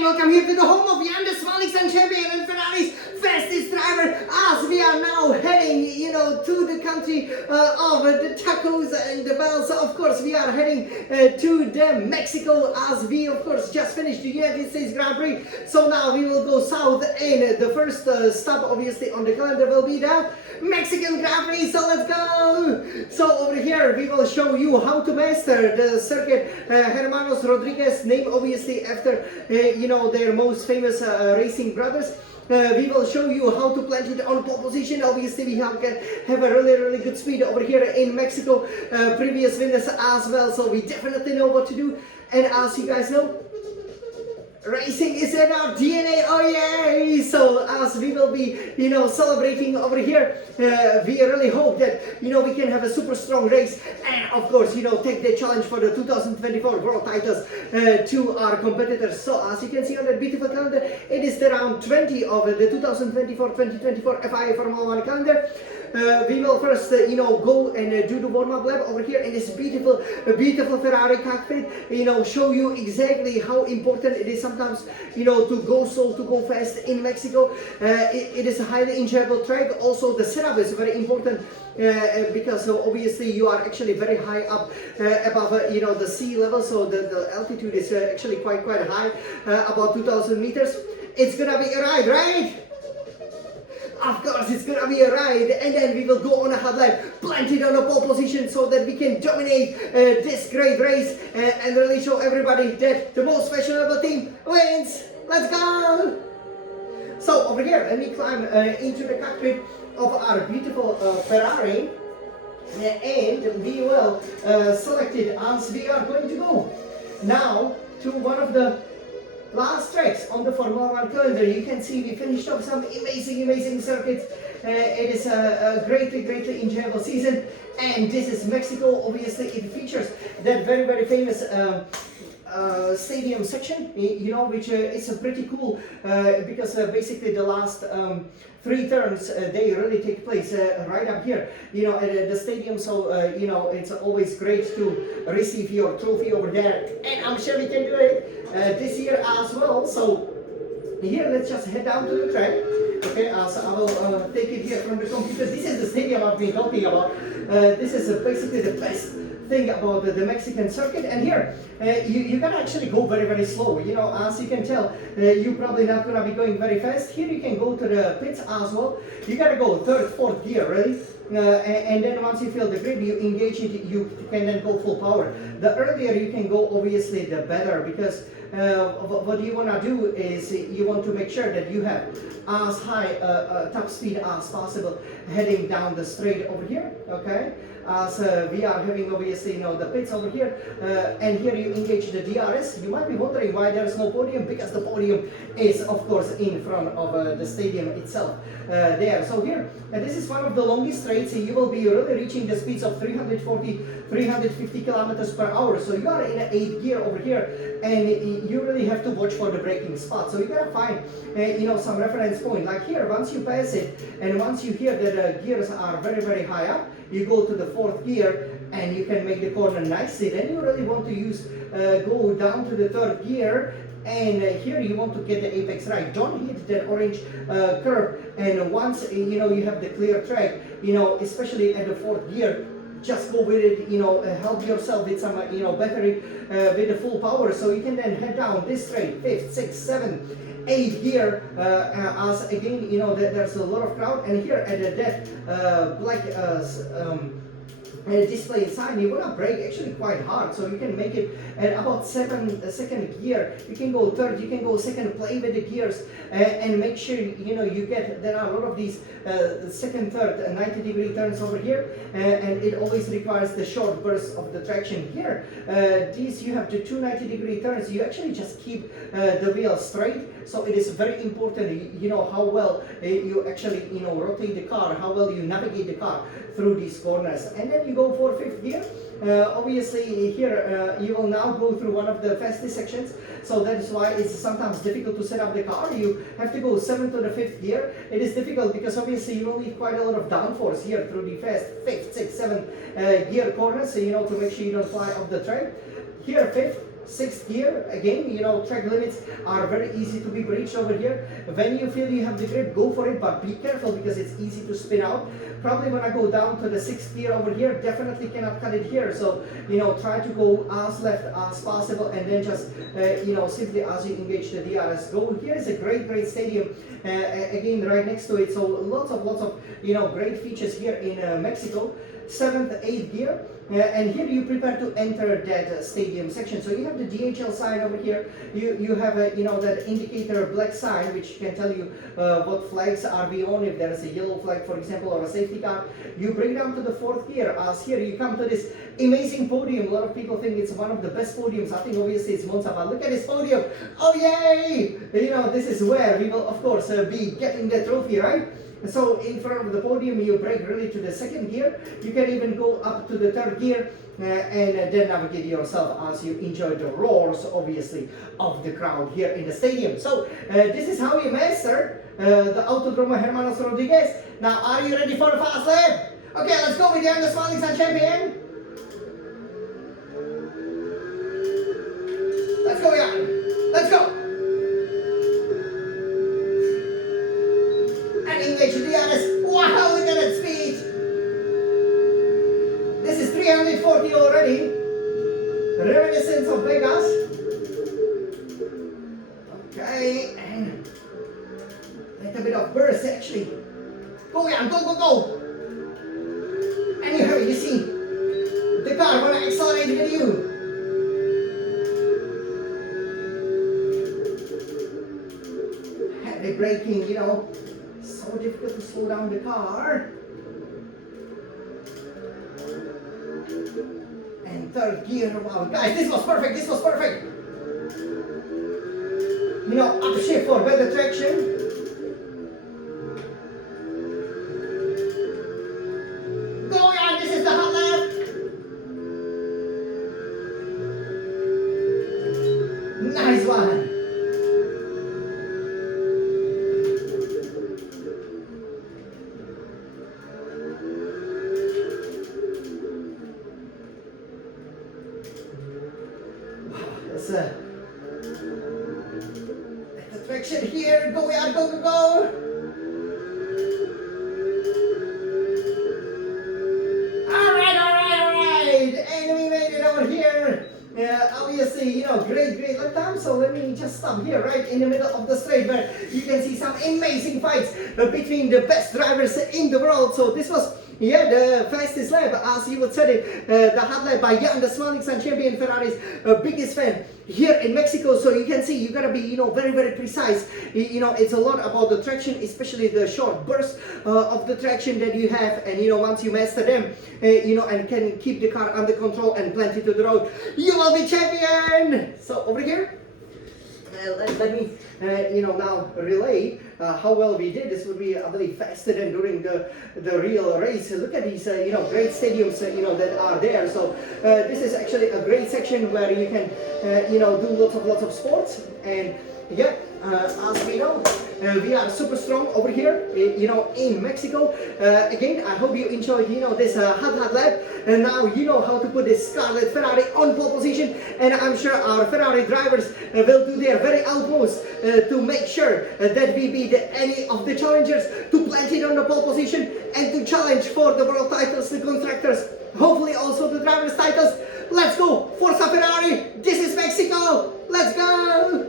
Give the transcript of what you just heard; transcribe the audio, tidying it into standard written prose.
and welcome here to the home of Jan de Smalik's champion and Ferrari's fastest driver, as we are now heading, to the country of the tacos and the bells. Of course, we are heading to the Mexico, as we, of course, just finished the United States Grand Prix. So now we will go south, and the first stop, obviously, on the calendar will be the Mexican Grand Prix. So let's go! So over here, we will show you how to master the circuit. Hermanos Rodriguez, named obviously after their most famous racing brothers. We will show you how to plant it on pole position. Obviously, we have a really good speed over here in Mexico. Previous winners as well, so we definitely know what to do. And as you guys know, racing is in our DNA, oh yeah! So as we will be, celebrating over here, we really hope that, we can have a super strong race and of course, take the challenge for the 2024 World titles to our competitors. So as you can see on that beautiful calendar, it is the round 20 of the 2024 FIA Formula 1 calendar. We will first, go and do the warm-up lap over here in this beautiful Ferrari cockpit. Show you exactly how important it is sometimes, to go slow, to go fast in Mexico. It is a highly enjoyable track. Also, the setup is very important because obviously you are actually very high up above, the sea level. So the altitude is actually quite high, about 2,000 meters. It's gonna be a ride, right? Of course, it's gonna be a ride, and then we will go on a hard lap, plant it on a pole position so that we can dominate this great race and really show everybody that the most fashionable team wins. Let's go! So over here, let me climb into the cockpit of our beautiful Ferrari, and we will select it as we are going to go now to one of the last tracks on the Formula 1 calendar. You can see we finished off some amazing circuits. It is a greatly enjoyable season, and this is Mexico. Obviously, it features that very famous stadium section, which is pretty cool because basically the last 3 turns they really take place right up here, at the stadium. So it's always great to receive your trophy over there, and I'm sure we can do it this year as well. So here, let's just head down to the track. Okay, so I will take it here from the computer. This is the stadium I've been talking about. This is basically the best thing about the Mexican circuit. And here, you can actually go very slow. As you can tell, you're probably not gonna be going very fast. Here you can go to the pits as well. You gotta go 3rd, 4th gear, really. And then once you feel the grip, you engage it, you can then go full power. The earlier you can go, obviously, the better, because what you want to do is you want to make sure that you have as high top speed as possible heading down the straight over here, okay? As we are having, obviously, the pits over here, and here you engage the DRS. You might be wondering why there is no podium, because the podium is, of course, in front of the stadium itself there. So here, this is one of the longest straights. You will be really reaching the speeds of 350 kilometers per hour. So you are in an 8th gear over here, and you really have to watch for the braking spot. So you gotta find, some reference point. Like here, once you pass it, and once you hear that the gears are very high up, you go to the 4th gear, and you can make the corner nicely. Then you really want to go down to the 3rd gear, and here you want to get the apex right. Don't hit that orange curve, and once you have the clear track, especially at the 4th gear, just go with it, help yourself with some, battery with the full power, so you can then head down this straight, 5th, 6th, 7th, 8th gear, as again, there's a lot of crowd, and here at that black display inside, you want to brake actually quite hard, so you can make it at about 2nd gear. You can go 3rd, you can go 2nd, play with the gears, and make sure you get, there are a lot of these 2nd, 3rd 90-degree turns over here, and it always requires the short burst of the traction. Here, these, you have the 2 90-degree turns. You actually just keep the wheel straight, so it is very important, how well you actually, rotate the car, how well you navigate the car through these corners. And then you go for 5th gear. Obviously here you will now go through one of the fastest sections, so that is why it's sometimes difficult to set up the car. You have to go 7th to the 5th gear. It is difficult because obviously you will need quite a lot of downforce here through the fast 5th, 6th, 7th gear corners, so to make sure you don't fly off the track. Here 5th, Sixth gear, again, track limits are very easy to be breached over here. When you feel you have the grip, go for it, but be careful because it's easy to spin out. Probably when I go down to the sixth gear over here, definitely cannot cut it here. So, try to go as left as possible, and then just, simply as you engage the DRS, go. Here is a great stadium, again, right next to it. So lots of, great features here in Mexico. 7th, 8th gear, and here you prepare to enter that stadium section. So you have the DHL sign over here. You have that indicator black sign which can tell you what flags are we on. If there is a yellow flag, for example, or a safety car, you bring down to the 4th gear. As here you come to this amazing podium. A lot of people think it's one of the best podiums. I think obviously it's Monza, but look at this podium. Oh yay! This is where we will of course be getting the trophy, right? So in front of the podium, you brake really to the 2nd gear. You can even go up to the 3rd gear and then navigate yourself as you enjoy the roars, obviously, of the crowd here in the stadium. So this is how you master the Autodromo Hermanos Rodriguez. Now, are you ready for the fast lap? Okay, let's go with the Under Smiling Sun champion. Let's go, Jan. Let's go. Engage, to be honest. Wow, look at that speed. This is 340 already. Reminiscence of Vegas. Okay, and a little bit of burst actually. Go, Jan, go. And you see the car when I accelerate with you. Heavy braking, so difficult to slow down the car. And 3rd gear, wow, guys, this was perfect. Upshift for better traction. Go, yeah, this is the hot lap. Nice one. The traction here, go. All right, and we made it over here. Obviously, great lap time. So let me just stop here, right in the middle of the straight, where you can see some amazing fights between the best drivers in the world. So this was the fastest lap, as you would say it, the hot lap by Jan, the Smiling Sun champion, Ferrari's biggest fan here in Mexico. So you can see you gotta be, very precise. It's a lot about the traction, especially the short burst of the traction that you have, and once you master them, and can keep the car under control and plant it to the road, you will be champion. So over here. Let me, now relay how well we did. This would be, I believe, faster than during the real race. Look at these, great stadiums, that are there. So this is actually a great section where you can, do lots of sports. And as we know, we are super strong over here, in Mexico. Again, I hope you enjoyed, this hot lap. And now you know how to put this Scarlet Ferrari on pole position. And I'm sure our Ferrari drivers will do their very utmost to make sure that we beat any of the challengers, to plant it on the pole position and to challenge for the world titles, the constructors, hopefully also the drivers titles. Let's go, Forza Ferrari, this is Mexico, let's go!